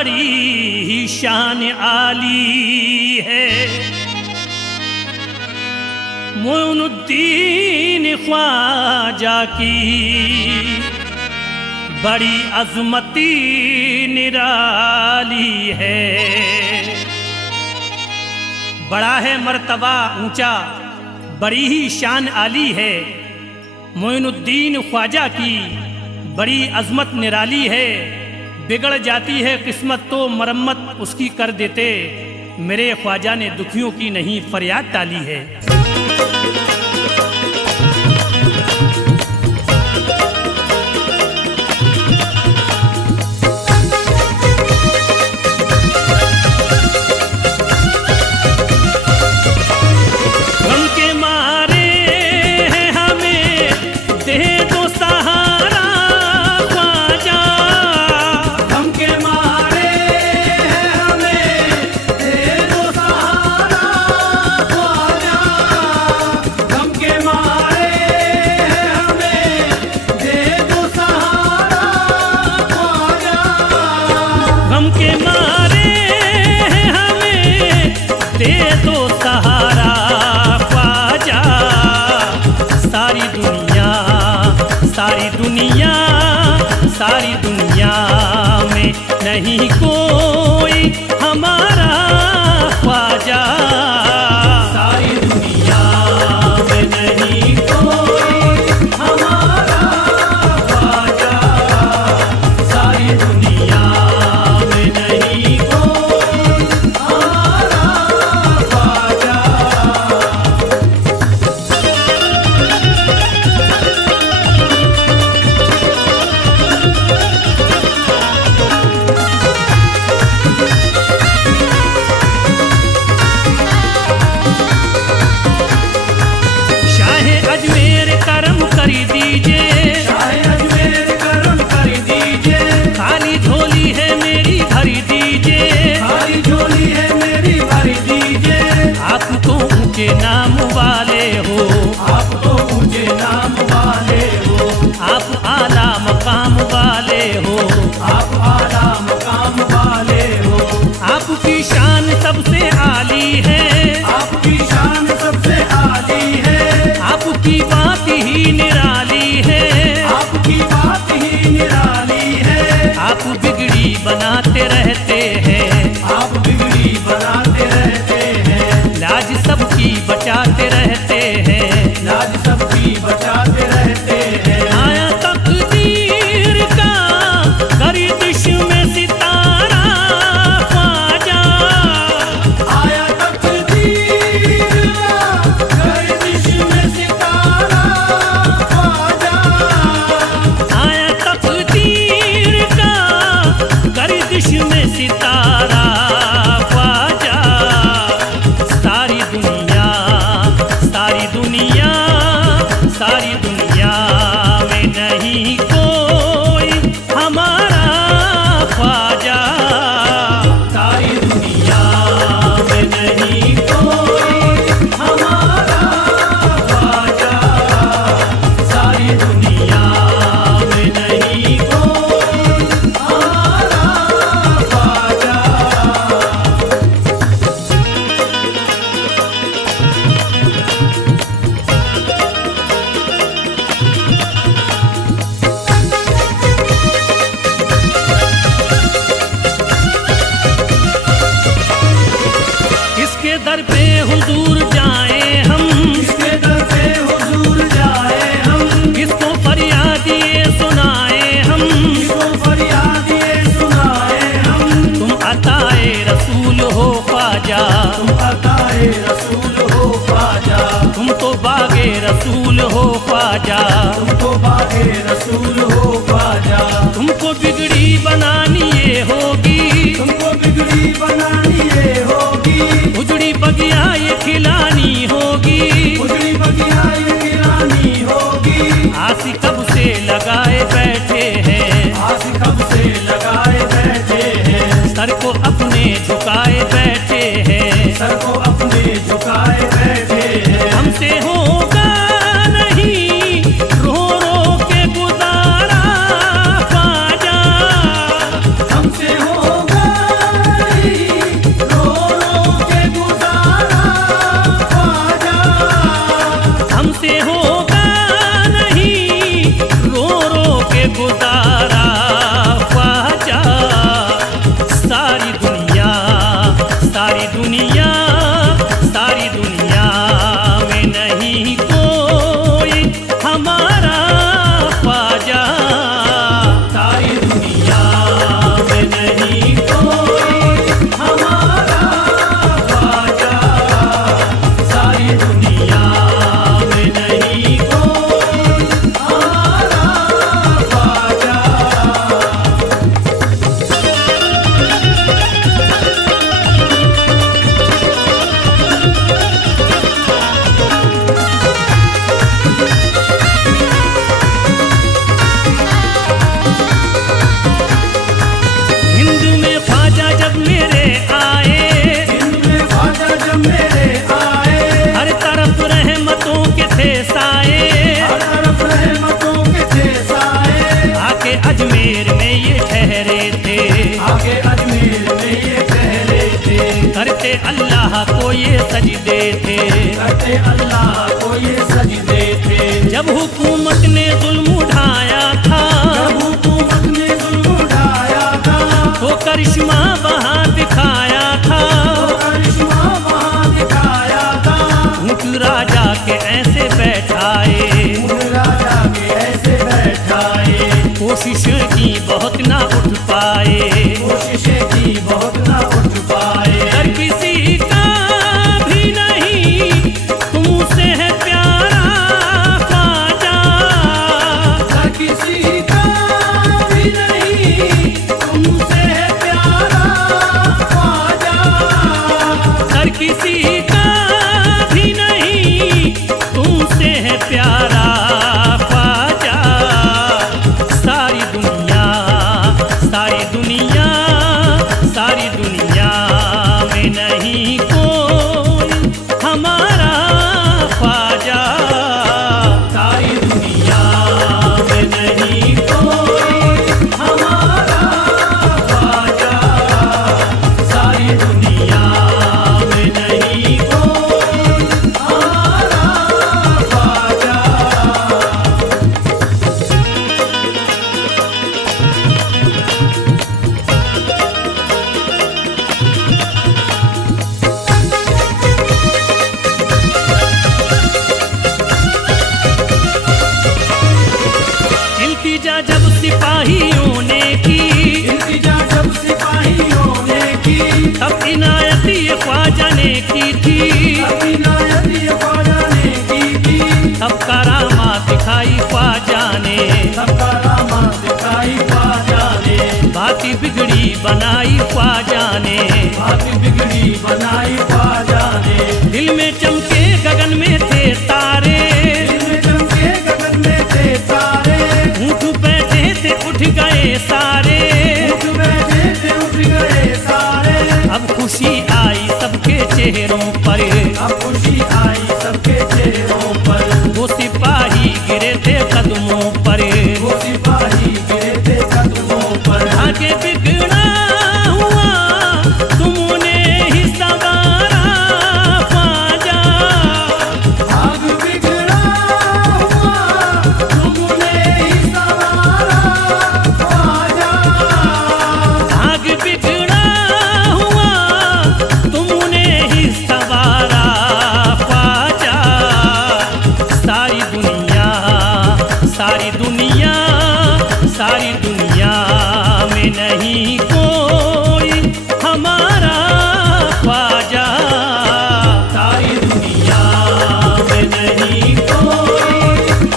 बड़ी ही शान आली है। मोइनुद्दीन ख्वाजा की बड़ी अजमती निराली है। बड़ा है मर्तबा ऊंचा, बड़ी ही शान आली है। मोइनुद्दीन ख्वाजा की बड़ी अजमत निराली है। बिगड़ जाती है किस्मत तो मरम्मत उसकी कर देते। मेरे ख्वाजा ने दुखियों की नहीं फरियाद टाली है। सारी दुनिया में नहीं कोई हमारा ख्वाजा। सारी दुनिया में नहीं कोई हमारा ख्वाजा। सारी दुनिया में नहीं कोई हमारा ख्वाजा। नाम वाले हो आप, तो ऊंचे नाम वाले हो आप, आला मकाम वाले हो आप, आला मकाम वाले हो। आपकी शान सबसे आली है, आपकी शान सबसे आली है। आपकी बात ही निराली है, आपकी बात ही निराली है। आप बिगड़ी बनाते रहते हैं, आप बिगड़ी बनाते रहते हैं। लाज सबकी बचाते रहते हैं, लाज सबकी बचाते रहते हैं। आया तकदीर का गर्दिश में सितारा ख्वाजा। आया तकदीर का गर्दिश में सितारा ख्वाजा। आया तकदीर का गर्दिश में सितारा ख्वाजा। सारी दुनिया में नहीं कोई हमारा ख्वाजा। सारी दुनिया में नहीं कोई हमारा ख्वाजा। सारी दुनिया में नहीं कोई हमारा ख्वाजा। दर पे हुजूर जाए हम, किसके दर पे हुजूर जाए हम। किसको फरियादिए सुनाए हम, किसको फरियादिए सुनाए हम। तुम अताए रसूल हो ख्वाजा, तुम अताए रसूल हो ख्वाजा। तुम तो बागे रसूल हो ख्वाजा, तुम तो बागे रसूल हो ख्वाजा। तुमको बिगड़ी बनानी ये होगी, तुमको बिगड़ी बनानी ये होगी। उजड़ी बगिया ये खिलानी होगी, उजड़ी बगिया ये खिलानी होगी। आसी कब से लगाए बैठे हैं, आसी कब से लगाए बैठे हैं। सर को अपने झुकाए बैठे हैं, सर को अपने झुकाए बैठे हैं। हमसे होगा नहीं रो रो के गुजारा ख्वाजा। हमसे होगा करते अल्लाह को ये सजदे थे, करते अल्लाह को ये सजदे थे। जब हुकूमत ने जुल्म उठाया था, जब हुकूमत ने जुल्म उठाया था, तो करिश्मा वहाँ दिखाया था, तो करिश्मा वहाँ दिखाया था। ऊँट राजा के ऐसे बैठाए, ऊँट राजा के ऐसे बैठाए, कोशिश की बहुत ना उठ पाए, कोशिशें की बहुत ना उठ पाए। हर किसी का भी नहीं तुमसे है प्यारा ख्वाजा, हर किसी का भी नहीं तुमसे है प्यारा ख्वाजा, हर किसी का भी नहीं तुमसे है प्यारा ख्वाजा। सारी दुनिया, सारी दुनिया, सारी दुनिया में नहीं कोई हमारा ख्वाजा, सारी दुनिया में नहीं कोई हमारा ख्वाजा, सारी दुनिया में नहीं कोई हमारा ख्वाजा। इल्तिजा जब सिपाहियों ने की, इल्तिजा जब सिपाहियों ने की, तब इनायत ये ख्वाजा ने की थी, तब इनायत ये ख्वाजा ने की थी, तब करामात दिखाई ख्वाजा ने, तब करामात दिखाई ख्वाजा ने, बाती बिगड़ी बनाई ख्वाजा ने, बात बिगड़ी बनाई ख्वाजा ने। दिल में चमके गगन में थे तारे, दिल में चमके गगन में थे तारे, ऊँट बैठे थे उठ गए सारे, उठ बैठे थे उठ गए सारे। अब खुशी आई सबके चेहरों पर, अब खुशी आई सबके चेहरों पर, वो सिपाही गिरे थे कदमों पर, वो सिपाही गिरे थे कदमों पर। आगे बिगड़ा हुआ तुमने ही संवारा ख्वाजा, आग बिगड़ा हुआ तुमने ही संवारा ख्वाजा, आग बिगड़ा हुआ तुमने ही संवारा ख्वाजा। सारी दुनिया, सारी दुनिया, सारी दुनिया में नहीं कोई हमारा ख्वाजा, सारी दुनिया में नहीं कोई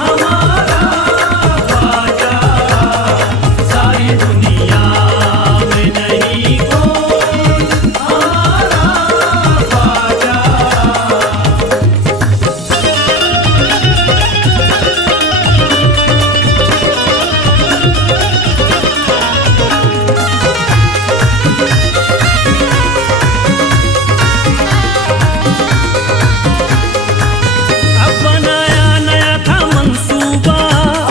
हमारा ख्वाजा, सारी दुनिया में नहीं कोई हमारा ख्वाजा। अब बनाया नया था मंसूबा,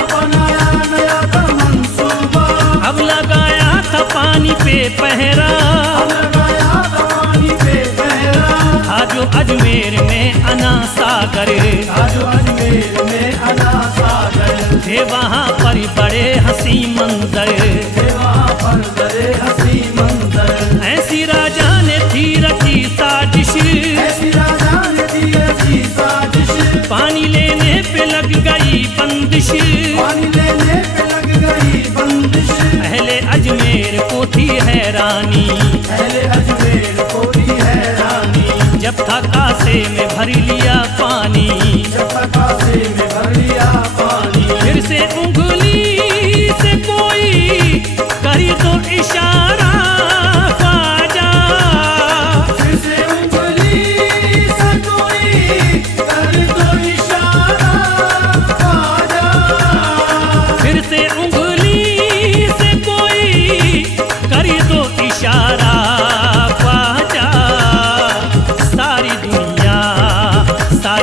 अपनाया नया था मंसूबा, अब लगाया था पानी पे पहरा, अब लगाया था पानी पे पहरा। था जो अजमेर में अना सागर, आज अजमेर में अना सागर, थे वहाँ पर बड़े हंसी मंजर, थे वहाँ पर बड़े हंसी मंजर। ऐसी राजा ने थी रची साजिश, ऐसी राजा ने दी ऐसी साजिश, पानी लेने पे लग गई बंदिश, पानी लेने पे लग गई बंदिश। अहले अजमेर को थी हैरानी, पहले अजमेर को दी हैरानी, जब था कासे में भर लिया पानी, जब तक कासे में भर लिया पानी। फिर से उंगली से कोई करी तो इशारा ख्वाजा, फिर से उंगली से कोई कर दो इशारा ख्वाजा, फिर से उंगली से कोई करी तो इशारा ख्वाजा। सारी दुनिया, सारी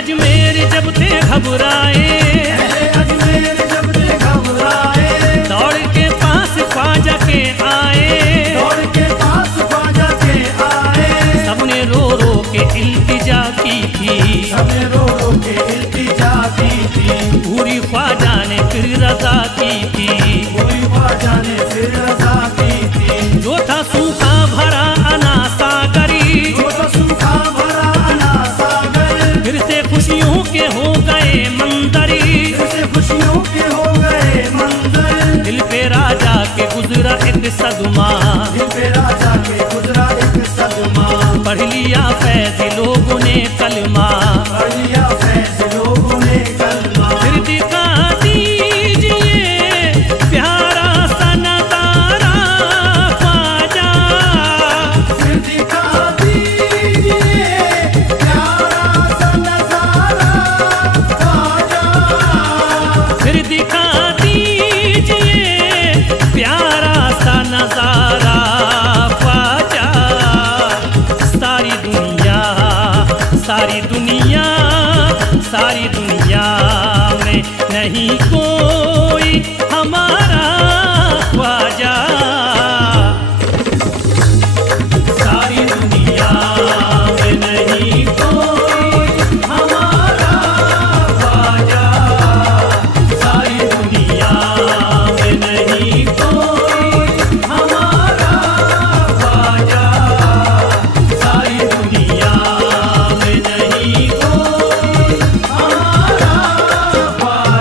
अजमेर जब थे घबराए, अहले अजमेर जब थे घबराए, दौड़ के पास ख्वाजा के आए, दौड़ के पास ख्वाजा के आए, सबने रो रो के इल्तिजा की थी, सबने रो रो के इल्तिजा की थी, पूरी ख्वाजा ने फिर रजा की थी। पूरी ख्वाजा ने फिर रजा की थी। जो था सूखा भरा अना सागरी, जो तो सूखा भरा अना सागर, फिर से खुशियों के हो गए मंदरी, फिर से खुशियों के हो गए मंजर, दिल पे राजा के गुजरा एक सदमा, दिल पे राजा के गुजरा एक सदमा, पढ़ लिया फैज लोगों ने कलमा, पढ़ लिया फैज लोगों ने कलमा। फिर दिखा दीजिए प्यारा सा नजारा ख्वाजा, फिर दिखा दीजिए प्यारा सा नजारा ख्वाजा, फिर दिखा दीजिए प्यारा सा नजारा ख्वाजा। सारी दुनिया, सारी दुनिया, सारी दुनिया में नहीं कोई